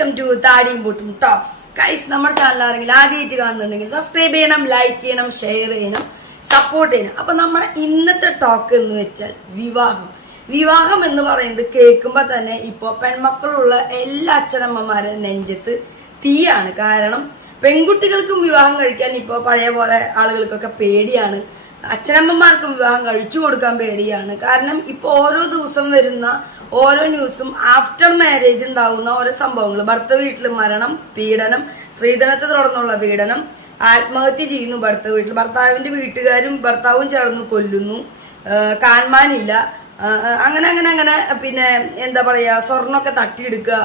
Welcome to താടിയും പൂട്ടും talks. കൈസ് നമ്മുടെ ചാനൽ ആരെങ്കിലും ആദ്യമായിട്ട് കാണുന്നുണ്ടെങ്കിൽ സബ്സ്ക്രൈബ് ചെയ്യണം ലൈക്ക് ചെയ്യണം ഷെയർ ചെയ്യണം സപ്പോർട്ട് ചെയ്യണം. അപ്പൊ നമ്മുടെ ഇന്നത്തെ ടോക്ക് എന്ന് വെച്ചാൽ വിവാഹം. വിവാഹം എന്ന് പറയുന്നത് കേൾക്കുമ്പോൾ തന്നെ ഇപ്പോൾ പെൺമക്കളുള്ള എല്ലാ അച്ഛനമ്മമാരെ നെഞ്ചത്ത് തീയാണ്. കാരണം പെൺകുട്ടികൾക്കും വിവാഹം കഴിക്കാൻ ഇപ്പോൾ പഴയ പോലെ ആളുകൾക്കൊക്കെ പേടിയാണ്. അച്ഛനമ്മമാർക്കും വിവാഹം കഴിച്ചു കൊടുക്കാൻ പേടിയാണ്. കാരണം ഇപ്പൊ ഓരോ ദിവസം വരുന്ന ഓരോ ന്യൂസും ആഫ്റ്റർ മാരേജ് ഉണ്ടാവുന്ന ഓരോ സംഭവങ്ങൾ ഭർത്ത വീട്ടിൽ മരണം പീഡനം സ്ത്രീധനത്തെ തുടർന്നുള്ള പീഡനം ആത്മഹത്യ ചെയ്യുന്നു ഭർത്ത വീട്ടിൽ ഭർത്താവിന്റെ വീട്ടുകാരും ഭർത്താവും ചേർന്ന് കൊല്ലുന്നു. കാണാനില്ല അങ്ങനെ അങ്ങനെ അങ്ങനെ പിന്നെ എന്താ പറയാ സ്വർണമൊക്കെ തട്ടിയെടുക്കുക.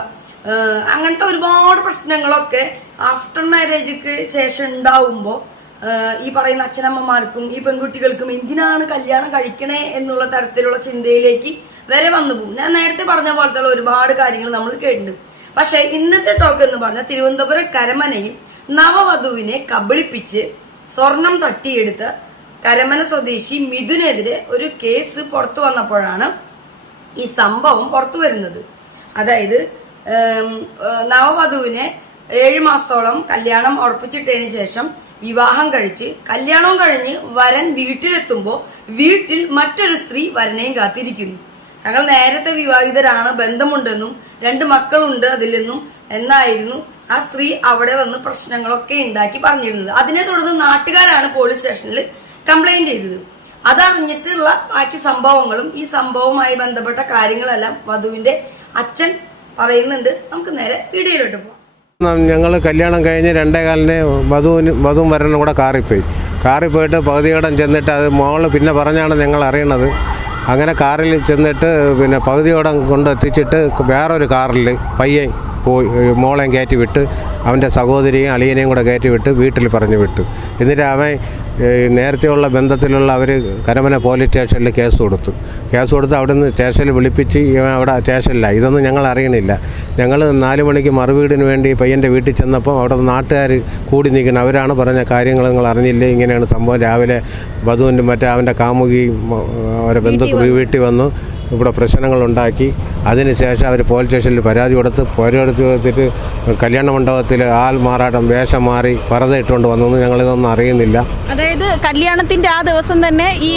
അങ്ങനത്തെ ഒരുപാട് പ്രശ്നങ്ങളൊക്കെ ആഫ്റ്റർ മാരേജിക്ക് ശേഷം ഉണ്ടാവുമ്പോൾ ഈ പറയുന്ന അച്ഛനമ്മമാർക്കും ഈ പെൺകുട്ടികൾക്കും എന്തിനാണ് കല്യാണം കഴിക്കണേ എന്നുള്ള തരത്തിലുള്ള ചിന്തയിലേക്ക് വരെ വന്നു പോകും. ഞാൻ നേരത്തെ പറഞ്ഞ പോലത്തുള്ള ഒരുപാട് കാര്യങ്ങൾ നമ്മൾ കേട്ടിട്ടുണ്ട്. പക്ഷെ ഇന്നത്തെ ടോക്ക് എന്ന് പറഞ്ഞാൽ തിരുവനന്തപുരം കരമനയിൽ നവവധുവിനെ കബളിപ്പിച്ച് സ്വർണം തട്ടിയെടുത്ത് കരമന സ്വദേശി മിഥുനെതിരെ ഒരു കേസ് പുറത്തു വന്നപ്പോഴാണ് ഈ സംഭവം പുറത്തു വരുന്നത്. അതായത് നവവധുവിനെ ഏഴു മാസത്തോളം കല്യാണം ഉറപ്പിച്ചിട്ടതിന് ശേഷം വിവാഹം കഴിച്ച് കല്യാണവും കഴിഞ്ഞ് വരൻ വീട്ടിലെത്തുമ്പോൾ വീട്ടിൽ മറ്റൊരു സ്ത്രീ വരനെയും കാത്തിരിക്കുന്നു. തങ്ങൾ നേരത്തെ വിവാഹിതരാണ് ബന്ധമുണ്ടെന്നും രണ്ട് മക്കളുണ്ട് അതിലെന്നും എന്നായിരുന്നു ആ സ്ത്രീ അവിടെ വന്ന് പ്രശ്നങ്ങളൊക്കെ ഉണ്ടാക്കി പറഞ്ഞിരുന്നത്. അതിനെ തുടർന്ന് നാട്ടുകാരാണ് പോലീസ് സ്റ്റേഷനിൽ കംപ്ലൈന്റ് ചെയ്തത്. അതറിഞ്ഞിട്ടുള്ള ബാക്കി സംഭവങ്ങളും ഈ സംഭവവുമായി ബന്ധപ്പെട്ട കാര്യങ്ങളെല്ലാം വധുവിന്റെ അച്ഛൻ പറയുന്നുണ്ട്. നമുക്ക് നേരെ വീഡിയോയിലോട്ട് പോകാം ഞങ്ങൾ കല്യാണം കഴിഞ്ഞ് രണ്ടേ കാലിന് വധുവിന് വധുവും വരനും കൂടെ കാറിപ്പോയി പോയി. കാറിൽ പോയിട്ട് പകുതിയോടം ചെന്നിട്ട് അത് മോൾ പിന്നെ പറഞ്ഞാണ് ഞങ്ങൾ അറിയണത്. അങ്ങനെ കാറിൽ ചെന്നിട്ട് പിന്നെ പകുതിയോടം കൊണ്ടെത്തിച്ചിട്ട് വേറൊരു കാറിൽ പയ്യെ പോയി മോളെയും കയറ്റി വിട്ട് അവന്റെ സഹോദരിയും അളിയനെയും കൂടെ കയറ്റി വിട്ട് വീട്ടിൽ പറഞ്ഞു വിട്ടു. എന്നിട്ട് അവൻ നേരത്തെയുള്ള ബന്ധത്തിലുള്ള അവർ കരമന പോലീസ് സ്റ്റേഷനിൽ കേസ് കൊടുത്തു. കേസ് കൊടുത്ത് അവിടുന്ന് സ്റ്റേഷനിൽ വിളിപ്പിച്ച് ഇവൻ അവിടെ സ്റ്റേഷനിലായി. ഇതൊന്നും ഞങ്ങൾ അറിയണില്ല. ഞങ്ങൾ നാല് മണിക്ക് മറുവീടിന് വേണ്ടി പയ്യന്റെ വീട്ടിൽ ചെന്നപ്പോൾ അവിടെ നാട്ടുകാർ കൂടി നിൽക്കണം അവരാണ് പറഞ്ഞ കാര്യങ്ങൾ നിങ്ങൾ അറിഞ്ഞില്ലേ? ഇങ്ങനെയാണ് സംഭവം. രാവിലെ വധുവിന്റെ മറ്റേ അവന്റെ കാമുകിയും അവരെ ബന്ധുക്കൾ വീട്ടിൽ വന്നു. ഇവിടെ പ്രശ്നങ്ങളുണ്ടാക്കി. അതിനുശേഷം അവർ പോലീസ് സ്റ്റേഷനിൽ പരാതി കൊടുത്ത് പരാതി കൊടുത്തിട്ട് കല്യാണ മണ്ഡപത്തിൽ ആൾ മാറാട്ടം വേഷം മാറി പറത ഇട്ടുകൊണ്ട് വന്നു ഞങ്ങളിതൊന്നും അറിയുന്നില്ല. അതായത് കല്യാണത്തിന്റെ ആ ദിവസം തന്നെ ഈ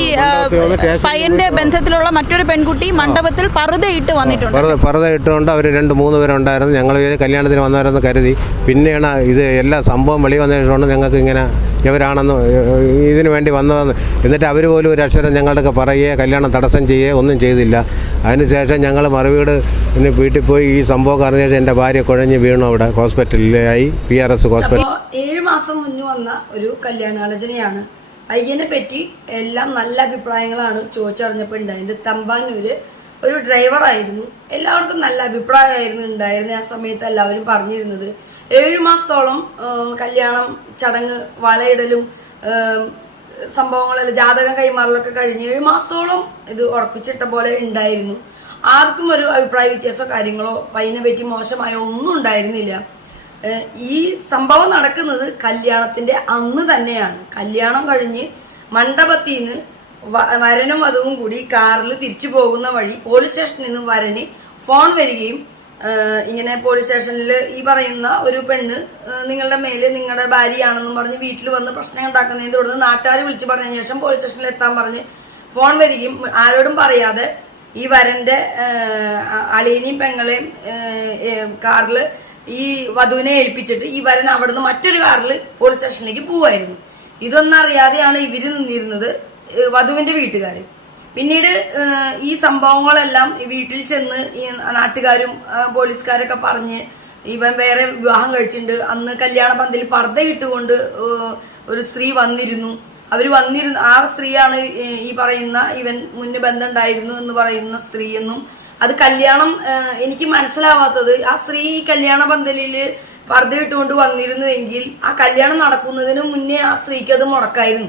പയ്യന്റെ ബന്ധത്തിലുള്ള മറ്റൊരു പെൺകുട്ടി മണ്ഡപത്തിൽ പറുതയിട്ട് വന്നിട്ടുണ്ട്. പറത ഇട്ടുകൊണ്ട് അവർ രണ്ട് മൂന്ന് പേരുണ്ടായിരുന്നു. ഞങ്ങൾ കല്യാണത്തിന് വന്നവരെന്ന് കരുതി. പിന്നെയാണ് ഇത് എല്ലാ സംഭവം വെളി വന്നിട്ടുണ്ട് ഞങ്ങൾക്ക് ഇങ്ങനെ ഇവരാണെന്ന് ഇതിനു വേണ്ടി വന്നതെന്ന്. എന്നിട്ട് അവർ പോലും ഒരു അക്ഷരം ഞങ്ങളുടെയൊക്കെ പറയുകയോ കല്യാണം തടസ്സം ചെയ്യുകയോ ഒന്നും ചെയ്തില്ല. അതിനുശേഷം ഞങ്ങൾ മറുവീട് പിന്നെ വീട്ടിൽ പോയി ഈ സംഭവം അറിഞ്ഞ ശേഷം എന്റെ ഭാര്യ കുഴഞ്ഞ് വീണു അവിടെ ഹോസ്പിറ്റലിലായി പി ആർ എസ് ഹോസ്പിറ്റൽ. ഏഴ് ഏഴു മാസം മുന്നേ വന്ന ഒരു കല്യാണാലോചനയാണ്. അയ്യനെ പറ്റി എല്ലാം നല്ല അഭിപ്രായങ്ങളാണ് ചോദിച്ചറിഞ്ഞപ്പോൾ ഉണ്ടായത്. തമ്പാനൂര് ഒരു ഡ്രൈവറായിരുന്നു. എല്ലാവർക്കും നല്ല അഭിപ്രായമായിരുന്നു ഉണ്ടായിരുന്നു ആ സമയത്ത് എല്ലാവരും പറഞ്ഞിരുന്നത്. ഏഴു മാസത്തോളം കല്യാണം ചടങ്ങ് വളയിടലും സംഭവങ്ങളെല്ലാം ജാതകം കൈമാറലൊക്കെ കഴിഞ്ഞ് ഏഴു മാസത്തോളം ഇത് ഉറപ്പിച്ചിട്ട പോലെ ഉണ്ടായിരുന്നു. ആർക്കും ഒരു അഭിപ്രായ വ്യത്യാസമോ കാര്യങ്ങളോ പയ്യനെ പറ്റി മോശമായോ ഒന്നും ഉണ്ടായിരുന്നില്ല. ഈ സംഭവം നടക്കുന്നത് കല്യാണത്തിന്റെ അന്ന് തന്നെയാണ്. കല്യാണം കഴിഞ്ഞ് മണ്ഡപത്തിൽ നിന്ന് വരനും വധവും കൂടി കാറിൽ തിരിച്ചു പോകുന്ന വഴി പോലീസ് സ്റ്റേഷനിൽ നിന്ന് വരന് ഫോൺ വരികയും ഇങ്ങനെ പോലീസ് സ്റ്റേഷനിൽ ഈ പറയുന്ന ഒരു പെണ്ണ് നിങ്ങളുടെ മേൽ നിങ്ങളുടെ ഭാര്യയാണെന്നും പറഞ്ഞ് വീട്ടിൽ വന്ന് പ്രശ്നം ഉണ്ടാക്കുന്നതിന് തുടർന്ന് നാട്ടുകാർ വിളിച്ചു പറഞ്ഞതിന് ശേഷം പോലീസ് സ്റ്റേഷനിൽ എത്താൻ പറഞ്ഞ് ഫോൺ വരികയും ആരോടും പറയാതെ ഈ വരന്റെ അളിയനെയും പെങ്ങളെയും കാറിൽ ഈ വധുവിനെ ഏൽപ്പിച്ചിട്ട് ഈ വരൻ അവിടുന്ന് മറ്റൊരു കാറിൽ പോലീസ് സ്റ്റേഷനിലേക്ക് പോവായിരുന്നു. ഇതൊന്നും അറിയാതെയാണ് നിന്നിരുന്നത് വധുവിന്റെ വീട്ടുകാർ പിന്നീട് ഈ സംഭവങ്ങളെല്ലാം വീട്ടിൽ ചെന്ന് ഈ നാട്ടുകാരും പോലീസുകാരൊക്കെ പറഞ്ഞ് ഇവൻ വേറെ വിവാഹം കഴിച്ചിട്ടുണ്ട്. അന്ന് കല്യാണ പന്തിൽ പർദ്ദ ഇട്ടുകൊണ്ട് ഒരു സ്ത്രീ വന്നിരുന്നു. അവർ വന്നിരുന്നു ആ സ്ത്രീയാണ് ഈ- പറയുന്ന ഇവൻ മുന്ന് ബന്ധമുണ്ടായിരുന്നു എന്ന് പറയുന്ന സ്ത്രീ എന്നും. അത് കല്യാണം എനിക്ക് മനസ്സിലാവാത്തത് ആ സ്ത്രീ ഈ കല്യാണ പന്തലിൽ പർദ്ദ ഇട്ടുകൊണ്ട് വന്നിരുന്നുവെങ്കിൽ ആ കല്യാണം നടക്കുന്നതിന് മുന്നേ ആ സ്ത്രീക്ക് അത് മുടക്കായിരുന്നു.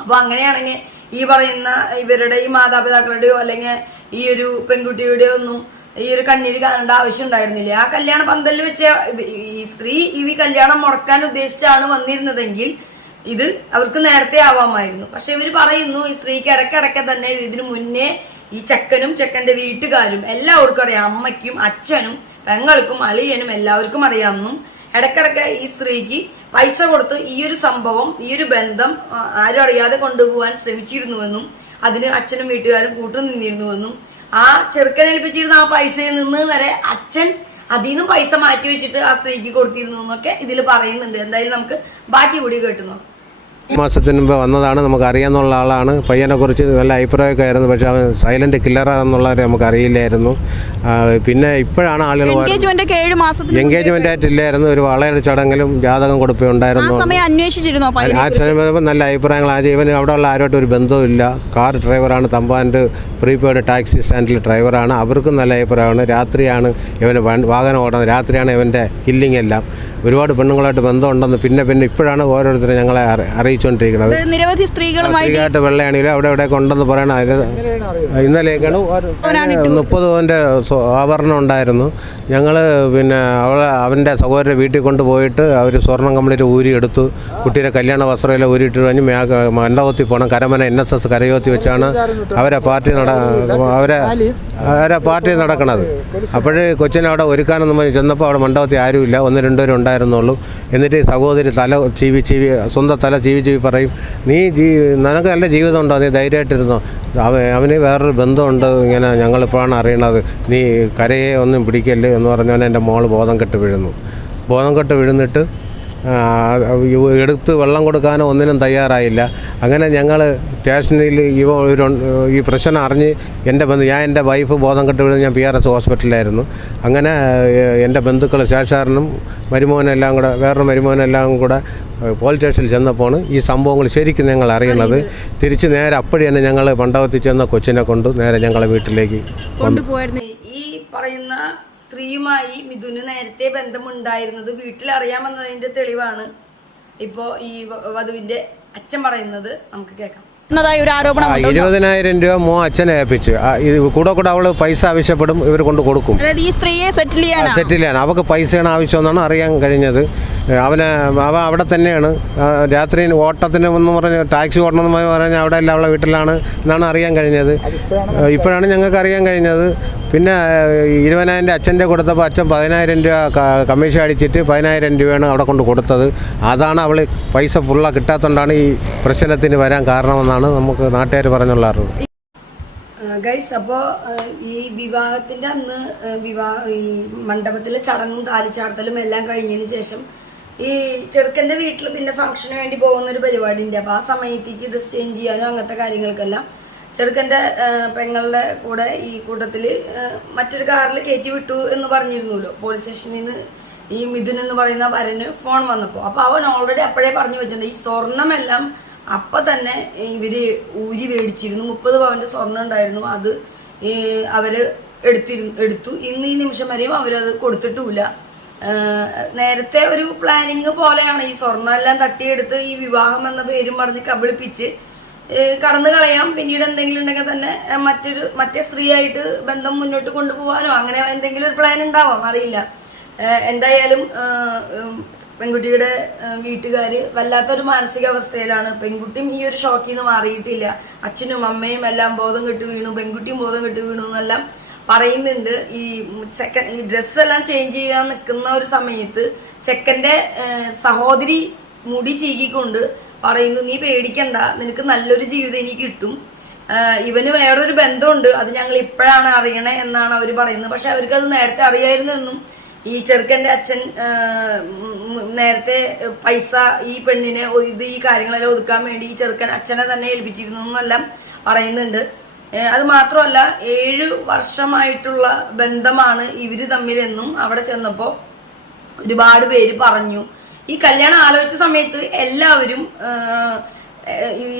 അപ്പൊ അങ്ങനെയാണെങ്കിൽ ഈ പറയുന്ന ഇവരുടെ ഈ മാതാപിതാക്കളുടെയോ അല്ലെങ്കിൽ ഈ ഒരു പെൺകുട്ടിയുടെയോ ഒന്നും ഈ ഒരു കണ്ണീര് കാണേണ്ട ആവശ്യം ഉണ്ടായിരുന്നില്ല. ആ കല്യാണ പന്തലിൽ വെച്ച് ഈ സ്ത്രീ ഈ കല്യാണം മുടക്കാൻ ഉദ്ദേശിച്ചാണ് വന്നിരുന്നതെങ്കിൽ ഇത് അവർക്ക് നേരത്തെ ആവാമായിരുന്നു. പക്ഷെ ഇവർ പറയുന്നു ഈ സ്ത്രീക്ക് ഇടയ്ക്കിടയ്ക്ക് തന്നെ ഇതിനു മുന്നേ ഈ ചെക്കനും ചെക്കന്റെ വീട്ടുകാരും എല്ലാവർക്കും അറിയാം. അമ്മയ്ക്കും അച്ഛനും പെങ്ങൾക്കും അളിയനും എല്ലാവർക്കും അറിയാമെന്നും ഇടക്കിടക്ക് ഈ സ്ത്രീക്ക് പൈസ കൊടുത്ത് ഈ ഒരു സംഭവം ഈ ഒരു ബന്ധം ആരും അറിയാതെ കൊണ്ടുപോകാൻ ശ്രമിച്ചിരുന്നുവെന്നും അതിന് അച്ഛനും വീട്ടുകാരും കൂട്ടു നിന്നിരുന്നുവെന്നും ആ ചെറുക്കൻ ഏൽപ്പിച്ചിരുന്ന ആ പൈസയിൽ നിന്ന് വരെ അച്ഛൻ അതിൽ നിന്നും പൈസ മാറ്റി വെച്ചിട്ട് ആ സ്ത്രീക്ക് കൊടുത്തിരുന്നു എന്നൊക്കെ ഇതിൽ പറയുന്നുണ്ട്. എന്തായാലും നമുക്ക് ബാക്കി കൂടി കേട്ടു നോക്കാം. മാസത്തിന് മുമ്പ് വന്നതാണ് നമുക്ക് അറിയാമെന്നുള്ള ആളാണ്. പയ്യനെക്കുറിച്ച് നല്ല അഭിപ്രായമൊക്കെ ആയിരുന്നു പക്ഷേ അവൻ സൈലന്റ് കില്ലറാണെന്നുള്ളത് നമുക്ക് അറിയില്ലായിരുന്നു പിന്നെ ഇപ്പോഴാണ് ആളുകൾ എൻഗേജ്മെന്റ് ആയിട്ടില്ലായിരുന്നു. ഒരു വളയുടെ ചടങ്ങിലും ജാതകം കൊടുപ്പുണ്ടായിരുന്നു ആ സമയം നല്ല അഭിപ്രായങ്ങൾ. ആ ഇവന് അവിടെയുള്ള ആരുമായിട്ട് ഒരു ബന്ധവുമില്ല. കാർ ഡ്രൈവറാണ് തമ്പാന്റെ പ്രീപെയ്ഡ് ടാക്സി സ്റ്റാൻഡിലെ ഡ്രൈവറാണ്. അവർക്കും നല്ല അഭിപ്രായമാണ്. രാത്രിയാണ് ഇവന് വാഹനം ഓടുന്നത് രാത്രിയാണ് ഇവന്റെ ഹില്ലിംഗ് എല്ലാം. ഒരുപാട് പെണ്ണുങ്ങളായിട്ട് ബന്ധമുണ്ടെന്ന് പിന്നെ പിന്നെ ഇപ്പോഴാണ് ഓരോരുത്തരും ഞങ്ങളെ അറി- അറിയിച്ചുകൊണ്ടിരിക്കുന്നത് നിരവധി സ്ത്രീകളുമായിട്ട് വെള്ളയാണെങ്കിലും അവിടെ ഇവിടെ ഉണ്ടെന്ന് പറയണ ഇന്നലെയൊക്കെയാണ് മുപ്പത് പവന്റെ ആഭരണം ഉണ്ടായിരുന്നു. ഞങ്ങൾ പിന്നെ അവളെ അവന്റെ സഹോദരന്റെ വീട്ടിൽ കൊണ്ടുപോയിട്ട് അവർ സ്വർണം ഊരി എടുത്തു. കുട്ടീനെ കല്യാണ വസ്ത്രമെല്ലാം ഊരിയിട്ട് കഴിഞ്ഞ് മേഘ മണ്ഡപത്തിൽ പോകണം കരമന എൻ എസ് എസ് കരയോത്തി വെച്ചാണ് അവരെ പാർട്ടി നട അവരെ അവരെ പാർട്ടി നടക്കണത്. അപ്പോഴേ കൊച്ചിനെ അവിടെ ഒരുക്കാനൊന്നും പറഞ്ഞ് ചെന്നപ്പോൾ അവിടെ മണ്ഡപത്തിൽ ആരുമില്ല. ഒന്ന് രണ്ടുപേരും ഉണ്ടായിരുന്നുള്ളൂ. എന്നിട്ട് ഈ സഹോദരി തല ചീവി ചീവി സ്വന്തം തല ചീവി ചീവി പറയും നീ ജീ നിനക്ക് നല്ല ജീവിതം ഉണ്ടോ? നീ ധൈര്യമായിട്ടിരുന്നോ? അവന് വേറൊരു ബന്ധമുണ്ട്. ഇങ്ങനെ ഞങ്ങളിപ്പോഴാണ് അറിയണത്. നീ കരയെ ഒന്നും പിടിക്കല്ലേ എന്ന് പറഞ്ഞവൻ എന്റെ മോൾ ബോധം കെട്ട് വീഴുന്നു. ബോധം കെട്ട് വീഴുന്നിട്ട് എടുത്ത് വെള്ളം കൊടുക്കാനോ ഒന്നിനും തയ്യാറായില്ല. അങ്ങനെ ഞങ്ങൾ സ്റ്റേഷനിൽ ഇവ ഒരു ഈ പ്രശ്നം അറിഞ്ഞ് എന്റെ ബന്ധു ഞാൻ എന്റെ വൈഫ് ബോധം കെട്ട് വീഴുന്ന ഞാൻ പി ആർ എസ് ഹോസ്പിറ്റലിലായിരുന്നു. അങ്ങനെ എന്റെ ബന്ധുക്കൾ ശേഷാറിനും മരുമോനെല്ലാം കൂടെ വേറൊരു മരുമോനെല്ലാം കൂടെ പോലീസ് സ്റ്റേഷനിൽ ചെന്നപ്പോൾ ഈ സംഭവങ്ങൾ ശരിക്കും ഞങ്ങൾ അറിയുന്നത്. തിരിച്ച് നേരെ അപ്പോഴും തന്നെ ഞങ്ങൾ മണ്ഡപത്തിൽ ചെന്ന കൊച്ചിനെ കൊണ്ട് നേരെ ഞങ്ങളെ വീട്ടിലേക്ക് കൊണ്ടുപോയിരുന്നു ഈ പറയുന്ന സ്ത്രീയുമായി മിഥുന് നേരത്തെ ബന്ധമുണ്ടായിരുന്നത് വീട്ടിൽ അറിയാമെന്നതിന്റെ തെളിവാണ് ഇപ്പോ ഈ വധുവിന്റെ അച്ഛൻ പറയുന്നത്. നമുക്ക് കേൾക്കാം. ഒരു ആരോപണം ഇരുപതിനായിരം രൂപ മോ അച്ഛനെ ഏൽപ്പിച്ചു. ഇത് കൂടെ കൂടെ അവൾ പൈസ ആവശ്യപ്പെടും ഇവർ കൊണ്ട് കൊടുക്കും. അതായത് ഈ സ്ത്രീയെ സെറ്റിൽ ചെയ്യാൻ സെറ്റിൽ ചെയ്യാൻ അവൾക്ക് പൈസയാണ് ആവശ്യമെന്നാണ് അറിയാൻ കഴിഞ്ഞത്. അവന് അവ അവിടെ തന്നെയാണ്. രാത്രി ഓട്ടത്തിന് എന്ന് പറഞ്ഞ് ടാക്സി ഓടണമെന്ന് പറഞ്ഞാൽ അവിടെ അല്ല അവളെ വീട്ടിലാണ് എന്നാണ് അറിയാൻ കഴിഞ്ഞത്. ഇപ്പോഴാണ് ഞങ്ങൾക്ക് അറിയാൻ കഴിഞ്ഞത്. പിന്നെ ഇരുപതിനായിരം രൂപ അച്ഛന്റെ കൊടുത്തപ്പോൾ അച്ഛൻ പതിനായിരം രൂപ കമ്മീഷൻ അടിച്ചിട്ട് പതിനായിരം രൂപയാണ് അവിടെ കൊണ്ട് കൊടുത്തത്. അതാണ് അവൾ പൈസ ഫുള്ള കിട്ടാത്തതുകൊണ്ടാണ് ഈ പ്രശ്നത്തിന് വരാൻ കാരണമെന്നാണ് നമുക്ക് നാട്ടുകാർ പറഞ്ഞുള്ള അറിവ്. ഗൈസ് അപ്പോൾ ഈ വിവാഹത്തിന്റെ അന്ന് വിവാഹ ഈ മണ്ഡപത്തിലെ ചടങ്ങും താലിച്ചാർത്തലും എല്ലാം കഴിഞ്ഞതിന് ശേഷം ഈ ചെറുക്കന്റെ വീട്ടിൽ പിന്നെ ഫംഗ്ഷന് വേണ്ടി പോകുന്ന ഒരു പരിപാടി ഉണ്ട് അപ്പോൾ ആ സമയത്തേക്ക് ഡ്രസ് ചേഞ്ച് ചെയ്യാനും അങ്ങനത്തെ കാര്യങ്ങൾക്കെല്ലാം ചെറുക്കന്റെ ഏഹ്, പെങ്ങളുടെ കൂടെ ഈ കൂട്ടത്തിൽ മറ്റൊരു കാറിൽ കയറ്റി വിട്ടു എന്ന് പറഞ്ഞിരുന്നല്ലോ. പോലീസ് സ്റ്റേഷനിൽ നിന്ന് ഈ മിഥുൻ എന്ന് പറയുന്ന വരന് ഫോൺ വന്നപ്പോൾ അപ്പോൾ അവൻ ഓൾറെഡി അപ്പോഴേ പറഞ്ഞു വെച്ചിട്ടുണ്ട് ഈ സ്വർണമെല്ലാം അപ്പൊ തന്നെ ഇവർ ഊരി മേടിച്ചിരുന്നു. മുപ്പത് പവന്റെ സ്വർണം ഉണ്ടായിരുന്നു. അത് അവർ എടുത്തിരുന്നു എടുത്തു. ഇന്ന് ഈ നിമിഷം വരെയും അവരത് കൊടുത്തിട്ടുമില്ല. നേരത്തെ ഒരു പ്ലാനിങ് പോലെയാണ് ഈ സ്വർണം എല്ലാം തട്ടിയെടുത്ത് ഈ വിവാഹം എന്ന പേരും പറഞ്ഞ് കബളിപ്പിച്ച് കടന്നു കളയാം. പിന്നീട് എന്തെങ്കിലും ഉണ്ടെങ്കിൽ തന്നെ മറ്റൊരു മറ്റേ സ്ത്രീയായിട്ട് ബന്ധം മുന്നോട്ട് കൊണ്ടുപോകാനോ അങ്ങനെ എന്തെങ്കിലും ഒരു പ്ലാൻ ഉണ്ടാവാം. അറിയില്ല. എന്തായാലും പെൺകുട്ടിയുടെ വീട്ടുകാർ വല്ലാത്തൊരു മാനസികാവസ്ഥയിലാണ്. പെൺകുട്ടിയും ഈ ഒരു ഷോക്കിൽ നിന്ന് മാറിയിട്ടില്ല. അച്ഛനും അമ്മയും എല്ലാം ബോധം കെട്ട് വീണു പെൺകുട്ടിയും ബോധം കെട്ട് വീണു എന്നെല്ലാം പറയുന്നുണ്ട്. ഈ സെക്കൻഡ് ഈ ഡ്രസ്സെല്ലാം ചേഞ്ച് ചെയ്യാൻ നിൽക്കുന്ന ഒരു സമയത്ത് ചെക്കന്റെ സഹോദരി മുടി ചീകിക്കൊണ്ട് പറയുന്നു നീ പേടിക്കണ്ട നിനക്ക് നല്ലൊരു ജീവിതം എനിക്ക് കിട്ടും. ഇവന് വേറൊരു ബന്ധമുണ്ട് അത് ഞങ്ങൾ ഇപ്പോഴാണ് അറിയണേ എന്നാണ് അവർ പറയുന്നത്. പക്ഷെ അവർക്ക് അത് നേരത്തെ അറിയായിരുന്നു എന്നും ഈ ചെറുക്കന്റെ അച്ഛൻ നേരത്തെ പൈസ ഈ പെണ്ണിനെ ഇത് ഈ കാര്യങ്ങളെല്ലാം ഒതുക്കാൻ വേണ്ടി ഈ ചെറുക്കൻ അച്ഛനെ തന്നെ ഏൽപ്പിച്ചിരുന്നു എന്നെല്ലാം പറയുന്നുണ്ട്. അത് മാത്രമല്ല ഏഴ് വർഷമായിട്ടുള്ള ബന്ധമാണ് ഇവർ തമ്മിലെന്നും അവിടെ ചെന്നപ്പോ ഒരുപാട് പേര് പറഞ്ഞു. ഈ കല്യാണം ആലോചിച്ച സമയത്ത് എല്ലാവരും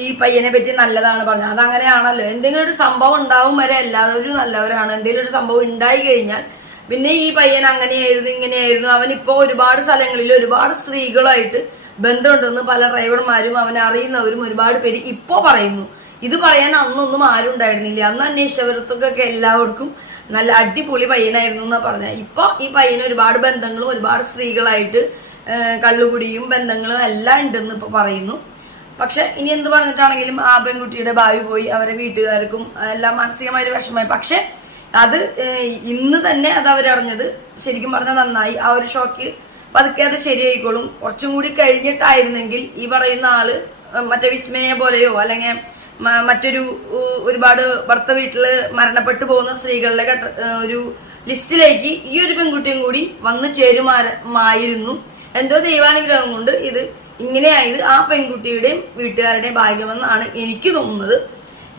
ഈ പയ്യനെ പറ്റി നല്ലതാണ് പറഞ്ഞത്. അതങ്ങനെയാണല്ലോ. എന്തെങ്കിലും ഒരു സംഭവം ഉണ്ടാവും വരെ എല്ലാവരും നല്ലവരാണ്. എന്തെങ്കിലും ഒരു സംഭവം ഉണ്ടായി കഴിഞ്ഞാൽ പിന്നെ ഈ പയ്യൻ അങ്ങനെയായിരുന്നു ഇങ്ങനെയായിരുന്നു. അവൻ ഇപ്പോ ഒരുപാട് സ്ഥലങ്ങളിൽ ഒരുപാട് സ്ത്രീകളായിട്ട് ബന്ധമുണ്ടെന്ന് പല ഡ്രൈവർമാരും അവനെ അറിയുന്നവരും ഒരുപാട് പേര് ഇപ്പോ പറയുന്നു. ഇത് പറയാൻ അന്നൊന്നും ആരും ഉണ്ടായിരുന്നില്ല. അന്ന് അന്വേഷിച്ചവർക്കൊക്കെ എല്ലാവർക്കും നല്ല അടിപൊളി പയ്യനായിരുന്നു എന്നാ പറഞ്ഞ ഇപ്പൊ ഈ പയ്യന് ഒരുപാട് ബന്ധങ്ങളും ഒരുപാട് സ്ത്രീകളായിട്ട് കള്ളുകുടിയും ബന്ധങ്ങളും എല്ലാം ഉണ്ടെന്ന് ഇപ്പൊ പറയുന്നു. പക്ഷെ ഇനി എന്ത് പറഞ്ഞിട്ടാണെങ്കിലും ആ പെൺകുട്ടിയുടെ ഭാവി പോയി അവരെ വീട്ടുകാർക്കും എല്ലാം മാനസികമായ ഒരു വിഷമമായി. പക്ഷെ അത് ഇന്ന് തന്നെ അത് അവരറിഞ്ഞത് ശരിക്കും പറഞ്ഞാൽ നന്നായി. ആ ഒരു ഷോക്ക് പതുക്കെ അത് ശരിയായിക്കോളും. കുറച്ചും കൂടി കഴിഞ്ഞിട്ടായിരുന്നെങ്കിൽ ഈ പറയുന്ന ആൾ മറ്റേ വിസ്മയെ പോലെയോ അല്ലെങ്കിൽ മറ്റൊരു ഒരുപാട് ഭർത്ത വീട്ടിൽ മരണപ്പെട്ടു പോകുന്ന സ്ത്രീകളുടെ ഒരു ലിസ്റ്റിലേക്ക് ഈ ഒരു പെൺകുട്ടിയും കൂടി വന്നു ചേരുമായിരുന്നു എന്തോ ദൈവാനുഗ്രഹം കൊണ്ട് ഇത് ഇങ്ങനെയായത് ആ പെൺകുട്ടിയുടെയും വീട്ടുകാരുടെയും ഭാഗ്യമെന്നാണ് എനിക്ക് തോന്നുന്നത്.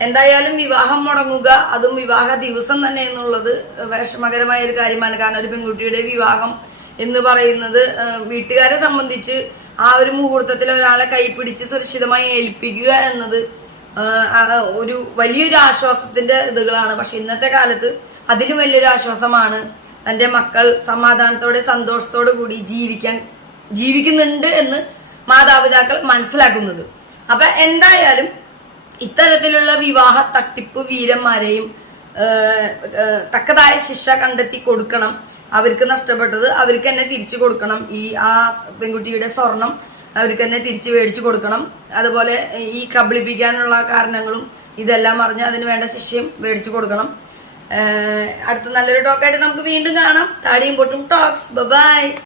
എന്തായാലും വിവാഹം മുടങ്ങുക അതും വിവാഹ ദിവസം തന്നെ എന്നുള്ളത് വിഷമകരമായ ഒരു കാര്യമാണ്. കാരണം ഒരു പെൺകുട്ടിയുടെ വിവാഹം എന്ന് പറയുന്നത് വീട്ടുകാരെ സംബന്ധിച്ച് ആ ഒരു മുഹൂർത്തത്തിൽ ഒരാളെ കൈപ്പിടിച്ച് സുരക്ഷിതമായി ഏൽപ്പിക്കുക എന്നത് ഒരു വലിയൊരു ആശ്വാസത്തിന്റെ ഇതുകളാണ്. പക്ഷെ ഇന്നത്തെ കാലത്ത് അതിലും വലിയൊരു ആശ്വാസമാണ് തന്റെ മക്കൾ സമാധാനത്തോടെ സന്തോഷത്തോടു കൂടി ജീവിക്കാൻ ജീവിക്കുന്നുണ്ട് എന്ന് മാതാപിതാക്കൾ മനസ്സിലാക്കുന്നത്. അപ്പൊ എന്തായാലും ഇത്തരത്തിലുള്ള വിവാഹ തട്ടിപ്പ് വീരന്മാരെയും തക്കതായ ശിക്ഷ കണ്ടെത്തി കൊടുക്കണം. അവർക്ക് നഷ്ടപ്പെട്ടത് അവർക്ക് തന്നെ തിരിച്ചു കൊടുക്കണം. ഈ ആ പെൺകുട്ടിയുടെ സ്വർണം അവർക്ക് തന്നെ തിരിച്ചു മേടിച്ചു കൊടുക്കണം. അതുപോലെ ഈ കബളിപ്പിക്കാനുള്ള കാരണങ്ങളും ഇതെല്ലാം അറിഞ്ഞ് അതിന് വേണ്ട ശിക്ഷയും മേടിച്ചു കൊടുക്കണം. അടുത്ത നല്ലൊരു ടോക്കായിട്ട് നമുക്ക് വീണ്ടും കാണാം. താടിയും പൊട്ടും. ടോക്സ്. ബൈ.